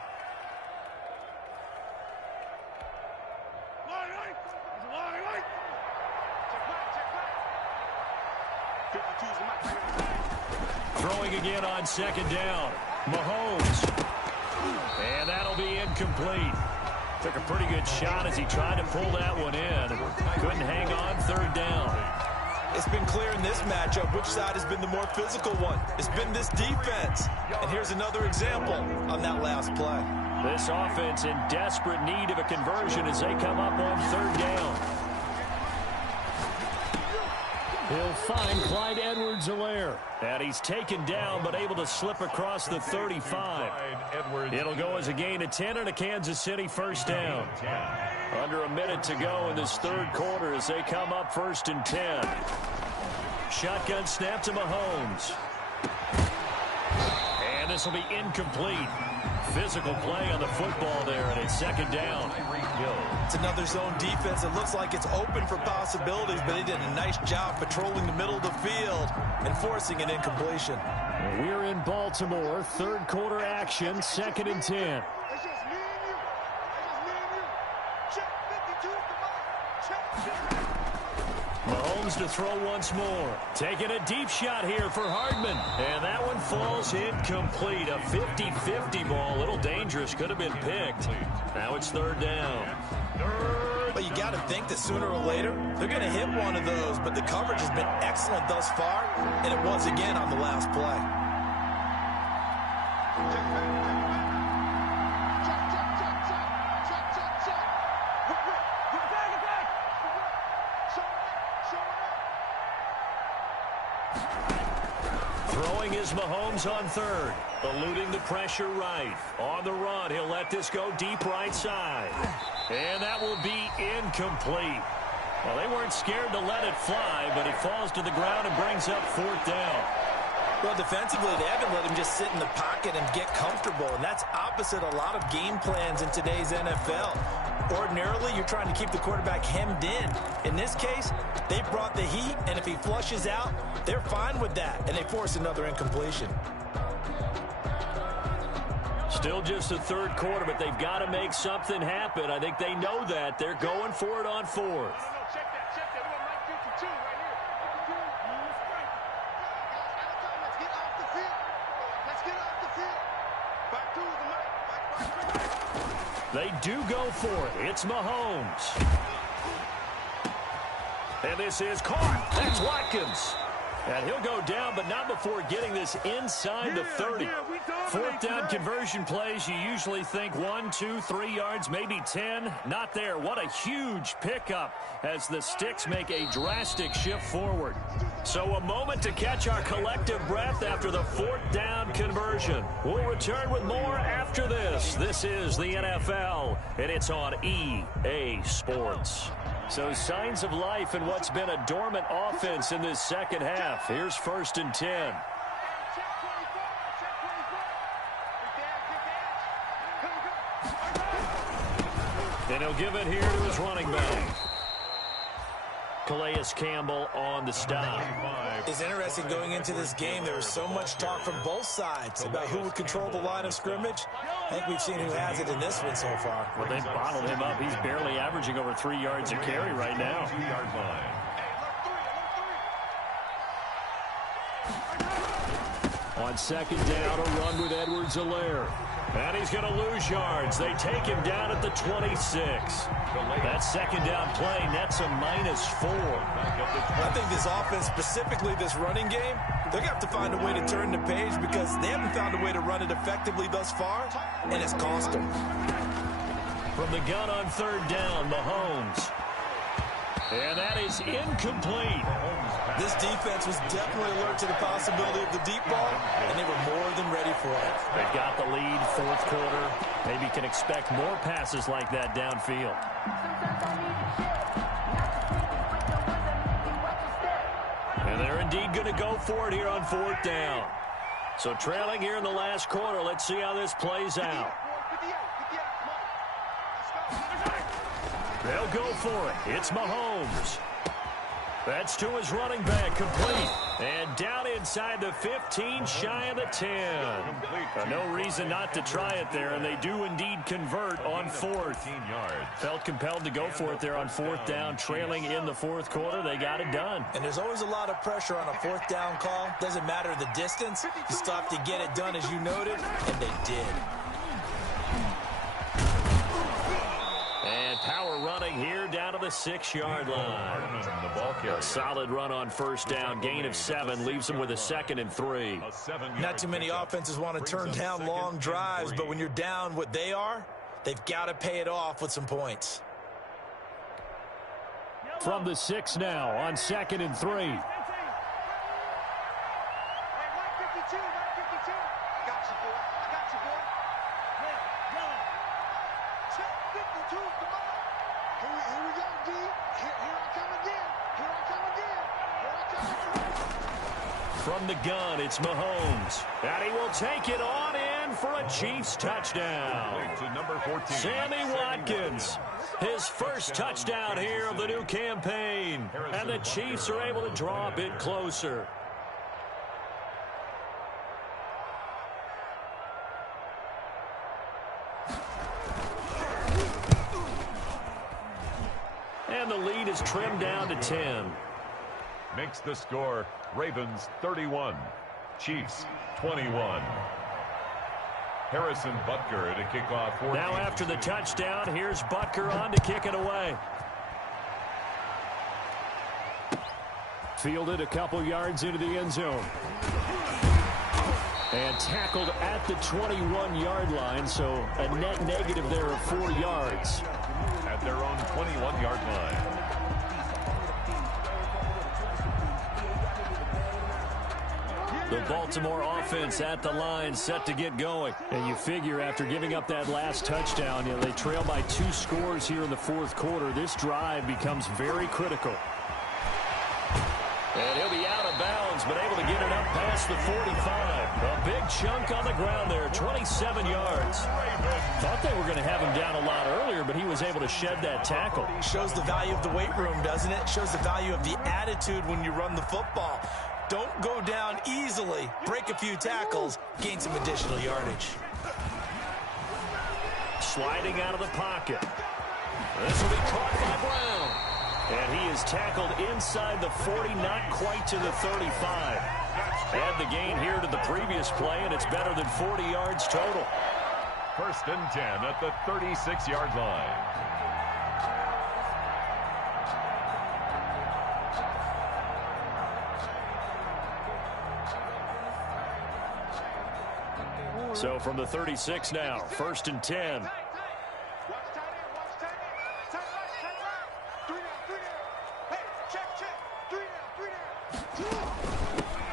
Throwing again on 2nd down. Mahomes. And that'll be incomplete. Took a pretty good shot as he tried to pull that one in. Couldn't hang on 3rd down. It's been clear in this matchup which side has been the more physical one. It's been this defense. And here's another example on that last play. This offense in desperate need of a conversion as they come up on 3rd down. He'll find Clyde Edwards-Helaire. And he's taken down but able to slip across the 35. It'll go as a gain of 10 and a Kansas City 1st down. Under a minute to go in this 3rd quarter as they come up 1st and 10. Shotgun snap to Mahomes. And this will be incomplete. Physical play on the football there, and it's 2nd down. It's another zone defense. It looks like it's open for possibilities, but they did a nice job patrolling the middle of the field and forcing an incompletion. We're in Baltimore, 3rd quarter action, 2nd and 10. It's just me and you. It's just me and you. Check 52 is the ball. Check. Mahomes to throw once more. Taking a deep shot here for Hardman. And that one falls incomplete. A 50-50 ball. A little dangerous. Could have been picked. Now it's 3rd down. But you got to think that sooner or later, they're going to hit one of those. But the coverage has been excellent thus far. And it was again on the last play. Throwing is Mahomes on 3rd. Eluding the pressure right. On the run, he'll let this go deep right side. And that will be incomplete. Well, they weren't scared to let it fly, but it falls to the ground and brings up 4th down. Well, defensively, they haven't let him just sit in the pocket and get comfortable, and that's opposite a lot of game plans in today's NFL. Ordinarily, you're trying to keep the quarterback hemmed in. In this case, they brought the heat, and if he flushes out, they're fine with that, and they force another incompletion. Still just the 3rd quarter, but they've got to make something happen. I think they know that. They're going for it on 4th. No, check that. Check that. We got Mike 52 right here. 52. Let's get off the field. They do go for it. It's Mahomes. And this is caught. That's Watkins. And he'll go down, but not before getting this inside the 30. Fourth down conversion plays, you usually think 1, 2, 3 yards, maybe 10. Not there. What a huge pickup as the Sticks make a drastic shift forward. So a moment to catch our collective breath after the fourth down conversion. We'll return with more after this. This is the NFL, and it's on EA Sports. So signs of life in what's been a dormant offense in this second half. Here's 1st and 10. And he'll give it here to his running back. Calais Campbell on the stop. It's interesting going into this game. There was so much talk from both sides about who would control the line of scrimmage. I think we've seen who has it in this one so far. Well, they've bottled him up. He's barely averaging over 3 yards a carry right now. 2-yard line. On second down, a run with Edwards-Helaire. And he's going to lose yards. They take him down at the 26. That second down play nets a -4. I think this offense, specifically this running game, they're going to have to find a way to turn the page because they haven't found a way to run it effectively thus far, and it's cost them. From the gun on third down, Mahomes. And that is incomplete. This defense was definitely alert to the possibility of the deep ball, and they were more than ready for it. They've got the lead, fourth quarter. Maybe can expect more passes like that downfield. And they're indeed going to go for it here on fourth down. So trailing here in the last quarter, let's see how this plays out. They'll go for it. It's Mahomes. That's to his running back, complete. And down inside the 15, shy of the 10. No reason not to try it there, and they do indeed convert on fourth. Felt compelled to go for it there on fourth down, trailing in the fourth quarter. They got it done. And there's always a lot of pressure on a fourth down call. Doesn't matter the distance. You still have to get it done, as you noted, and they did. And power running here down to the 6-yard line. A solid run on first down. Gain of 7 leaves them with a 2nd and 3. Not too many offenses want to turn down long drives, but when you're down what they are, they've got to pay it off with some points. From the 6 now on 2nd and 3. From the gun, it's Mahomes. And he will take it on in for a Chiefs touchdown. Sammy Watkins, his first touchdown here of the new campaign. And the Chiefs are able to draw a bit closer. And the lead is trimmed down to 10. Makes the score Ravens 31, Chiefs 21. Harrison Butker to kick off. Now after the touchdown, here's Butker on to kick it away. Fielded a couple yards into the end zone. And tackled at the 21-yard line, so a net negative there of 4 yards. At their own 21-yard line. The Baltimore offense at the line, set to get going. And you figure after giving up that last touchdown, they trail by 2 scores here in the fourth quarter. This drive becomes very critical. And he'll be out of bounds, but able to get it up past the 45. A big chunk on the ground there, 27 yards. Thought they were going to have him down a lot earlier, but he was able to shed that tackle. Shows the value of the weight room, doesn't it? Shows the value of the attitude when you run the football. Don't go down easily. Break a few tackles. Gain some additional yardage. Sliding out of the pocket. This will be caught by Brown. And he is tackled inside the 40, not quite to the 35. Add the gain here to the previous play, and it's better than 40 yards total. First and 10 at the 36-yard line. So from the 36 now, first and 10.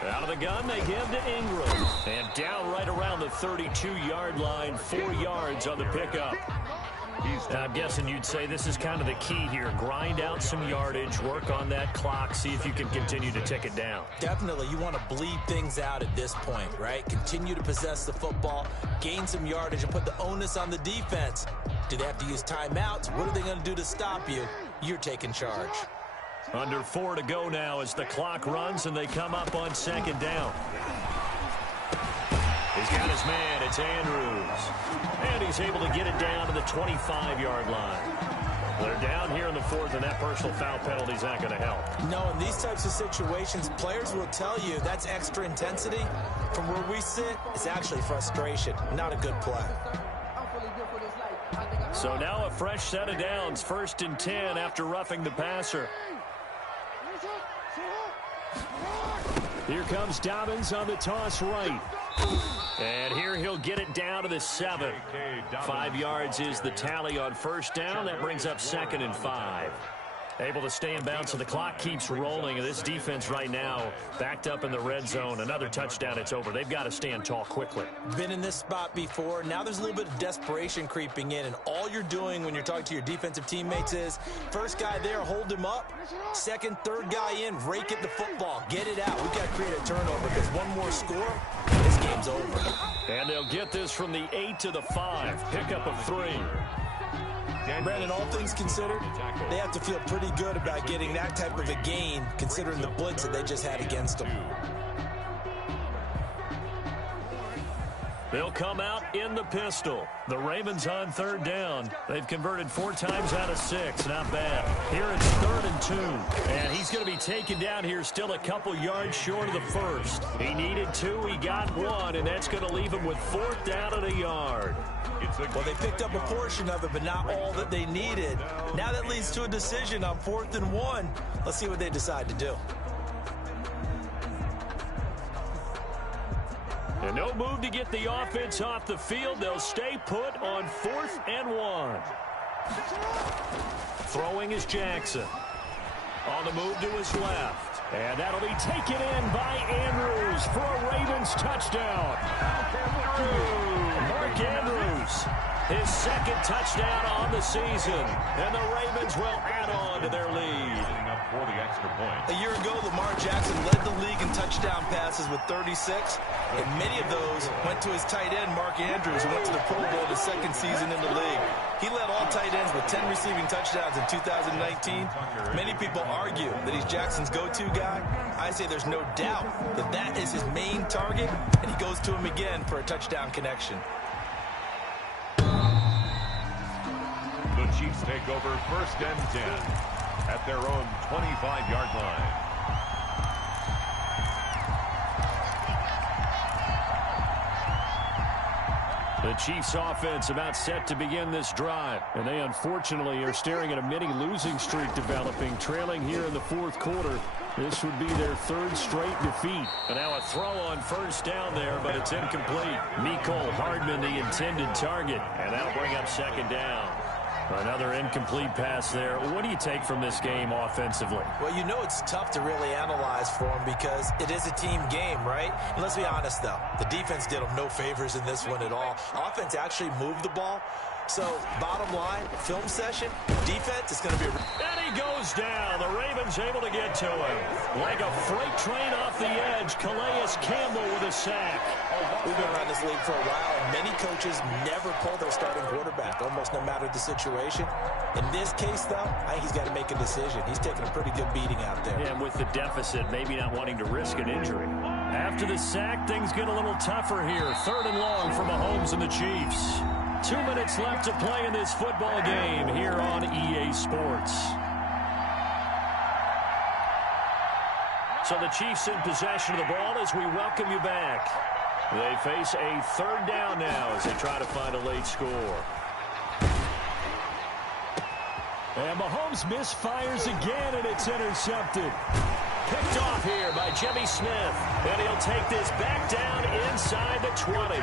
Out of the gun, they give to Ingram. And down right around the 32-yard line, 4 yards on the pickup. I'm guessing you'd say this is kind of the key here. Grind out some yardage, work on that clock, see if you can continue to tick it down. Definitely, you want to bleed things out at this point, right? Continue to possess the football, gain some yardage, and put the onus on the defense. Do they have to use timeouts? What are they going to do to stop you? You're taking charge. Under 4 to go now as the clock runs and they come up on second down. He's got his man. It's Andrews. And he's able to get it down to the 25-yard line. They're down here in the fourth, and that personal foul penalty is not going to help. No, in these types of situations, players will tell you that's extra intensity. From where we sit, it's actually frustration, not a good play. So now a fresh set of downs, first and 10 after roughing the passer. Here comes Dobbins on the toss right. And here he'll get it down to the 7. 5 yards is the tally on first down. That brings up second and 5. Able to stay in bounds, so the clock keeps rolling. And this defense right now backed up in the red zone. Another touchdown, it's over. They've got to stand tall quickly. Been in this spot before. Now there's a little bit of desperation creeping in. And all you're doing when you're talking to your defensive teammates is, first guy there, hold him up. Second, third guy in, rake at the football. Get it out. We've got to create a turnover because one more score, this game's over. And they'll get this from the 8 to the 5. Pickup of 3. Brandon, all things considered, they have to feel pretty good about getting that type of a gain considering the blitz that they just had against them. They'll come out in the pistol. The Ravens on third down. They've converted 4 times out of 6. Not bad. Here it's 3rd and 2. And he's going to be taken down here still a couple yards short of the first. He needed 2. He got 1. And that's going to leave him with 4th down and a yard. Well, they picked up a portion of it, but not all that they needed. Now that leads to a decision on 4th and 1. Let's see what they decide to do. And no move to get the offense off the field. They'll stay put on 4th and 1. Throwing is Jackson. On the move to his left. And that'll be taken in by Andrews for a Ravens touchdown. Mark Andrews, his 2nd touchdown on the season. And the Ravens will add on to their lead. For the extra point. A year ago, Lamar Jackson led the league in touchdown passes with 36, and many of those went to his tight end, Mark Andrews, who went to the Pro Bowl his 2nd season in the league. He led all tight ends with 10 receiving touchdowns in 2019. Many people argue that he's Jackson's go-to guy. I say there's no doubt that that is his main target, and he goes to him again for a touchdown connection. The Chiefs take over 1st and 10. At their own 25-yard line. The Chiefs offense about set to begin this drive. And they unfortunately are staring at a mini losing streak developing, trailing here in the 4th quarter. This would be their 3rd straight defeat. And now a throw on first down there, but it's incomplete. Mecole Hardman the intended target. And that'll bring up second down. Another incomplete pass there. What do you take from this game offensively? Well, you know it's tough to really analyze for them because it is a team game, right? And let's be honest, though. The defense did them no favors in this one at all. Offense actually moved the ball. So, bottom line, film session, defense is going to be... And he goes down. The Ravens able to get to him. Like a freight train off the edge, Calais Campbell with a sack. We've been around this league for a while, and many coaches never pull their starting quarterback, almost no matter the situation. In this case, though, I think he's got to make a decision. He's taking a pretty good beating out there. Yeah, and with the deficit, maybe not wanting to risk an injury. After the sack, things get a little tougher here. 3rd and long for Mahomes and the Chiefs. 2 minutes left to play in this football game here on EA Sports. So the Chiefs in possession of the ball as we welcome you back. They face a third down now as they try to find a late score. And Mahomes misfires again, and it's intercepted. Picked off here by Jimmy Smith. And he'll take this back down inside the 20.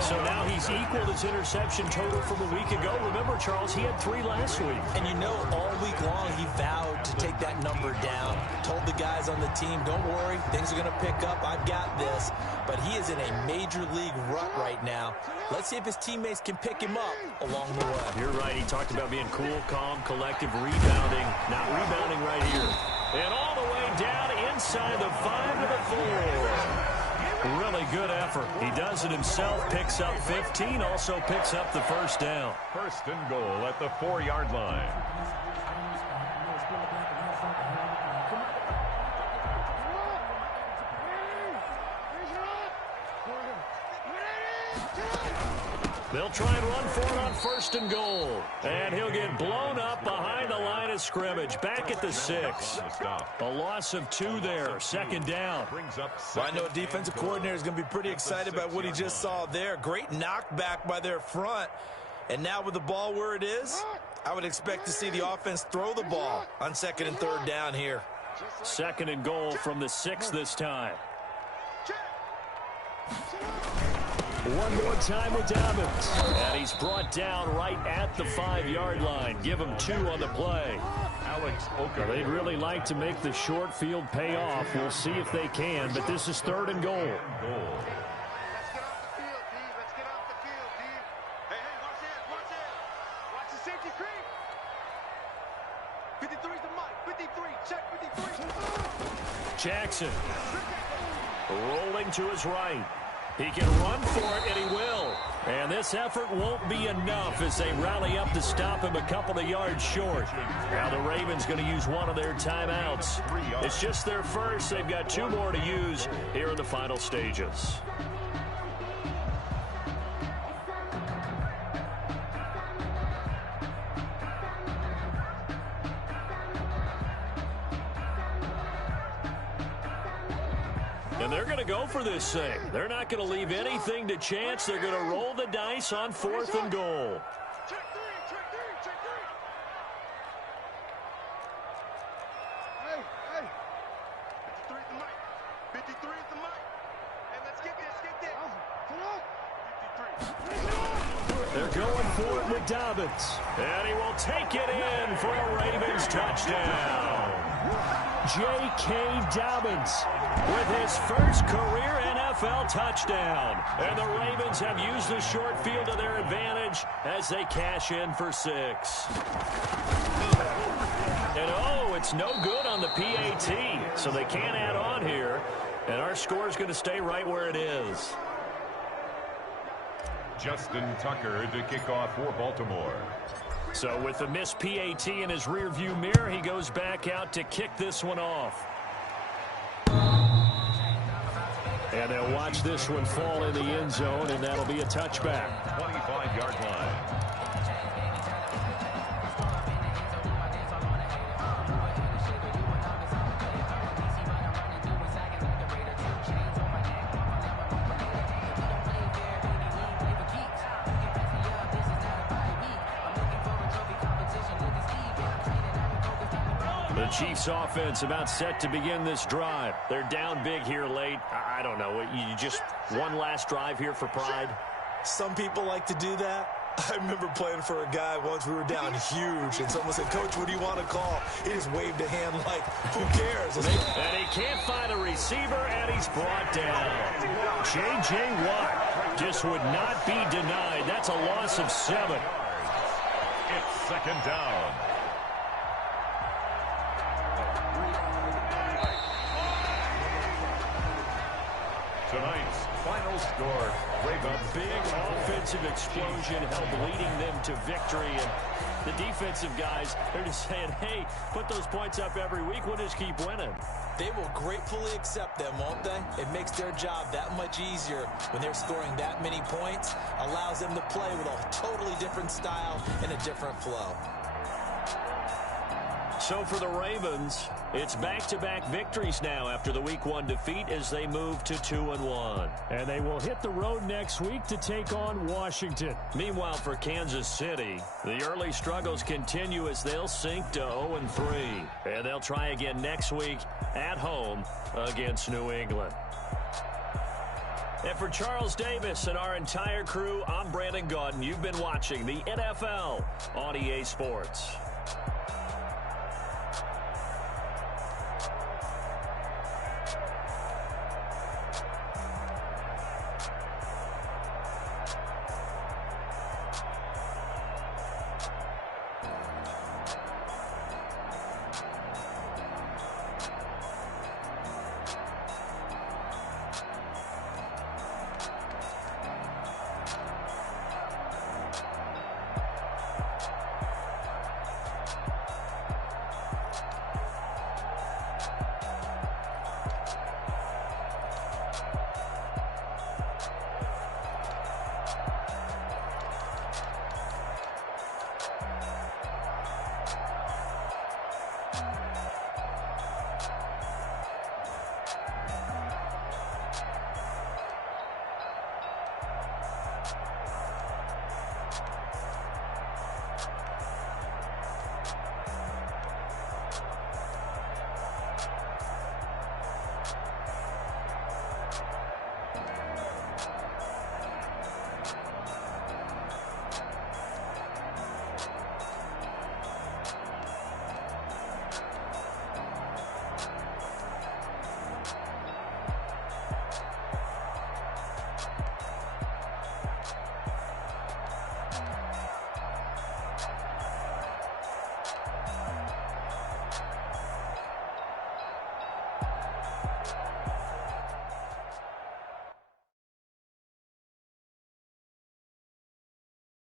So now he's equaled his interception total from a week ago. Remember, Charles, he had 3 last week. And you know, all week long he vowed to take that number down. Told the guys on the team, don't worry, things are going to pick up. I've got this. But he is in a major league rut right now. Let's see if his teammates can pick him up along the way. You're right. He talked about being cool, calm, collective, rebounding. Not rebounding right here. And all the way down inside the 5 to the 4. Really good effort. He does it himself, picks up 15, also picks up the first down. First and goal at the 4-yard line. They'll try and run for it on first and goal. And he'll get blown up behind the line of scrimmage. Back at the 6. A loss of 2 there. Second down. Well, I know a defensive coordinator is going to be pretty excited about what he just saw there. Great knockback by their front. And now with the ball where it is, I would expect to see the offense throw the ball on second and third down here. Second and goal from the 6 this time. One more time with Dobbins. And he's brought down right at the 5-yard line. Give him 2 on the play. Well, they'd really like to make the short field pay off. We'll see if they can, but this is third and goal. Let's get off the field, D. Let's get off the field, D. Hey, watch this, watch this. Watch the safety screen. 53's the mic. 53, check 53. Jackson rolling to his right. He can run for it, and he will. And this effort won't be enough as they rally up to stop him a couple of yards short. Now the Ravens going to use one of their timeouts. It's just their first. They've got 2 more to use here in the final stages. And they're going to go for this thing. They're not going to leave anything to chance. They're going to roll the dice on fourth and goal. Check 3, check 3, check 3. Hey. 53 is the mic. 53 is the mic. Hey, let's get this. Come on. 53. They're going for it with Dobbins. And he will take it in for a Ravens touchdown. J.K. Dobbins with his first career NFL touchdown. And the Ravens have used the short field to their advantage as they cash in for 6. And it's no good on the PAT, so they can't add on here. And our score is going to stay right where it is. Justin Tucker to kick off for Baltimore. So with the missed PAT in his rearview mirror, he goes back out to kick this one off. And they'll watch this one fall in the end zone, and that'll be a touchback. 25-yard line. The Chiefs offense about set to begin this drive. They're down big here late. I don't know. You just one last drive here for pride? Some people like to do that. I remember playing for a guy once. We were down huge, and someone said, "Coach, what do you want to call?" He just waved a hand like, who cares? And he can't find a receiver, and he's brought down. J.J. Watt just would not be denied. That's a loss of 7. It's second down. Tonight's final score, A big offensive explosion helped leading them to victory. And the defensive guys, they're just saying, hey, put those points up every week. We'll just keep winning. They will gratefully accept them, won't they? It makes their job that much easier when they're scoring that many points. Allows them to play with a totally different style and a different flow. So for the Ravens, it's back-to-back victories now after the Week 1 defeat as they move to 2-1. And they will hit the road next week to take on Washington. Meanwhile, for Kansas City, the early struggles continue as they'll sink to 0-3. And they'll try again next week at home against New England. And for Charles Davis and our entire crew, I'm Brandon Gaudin. You've been watching the NFL on EA Sports.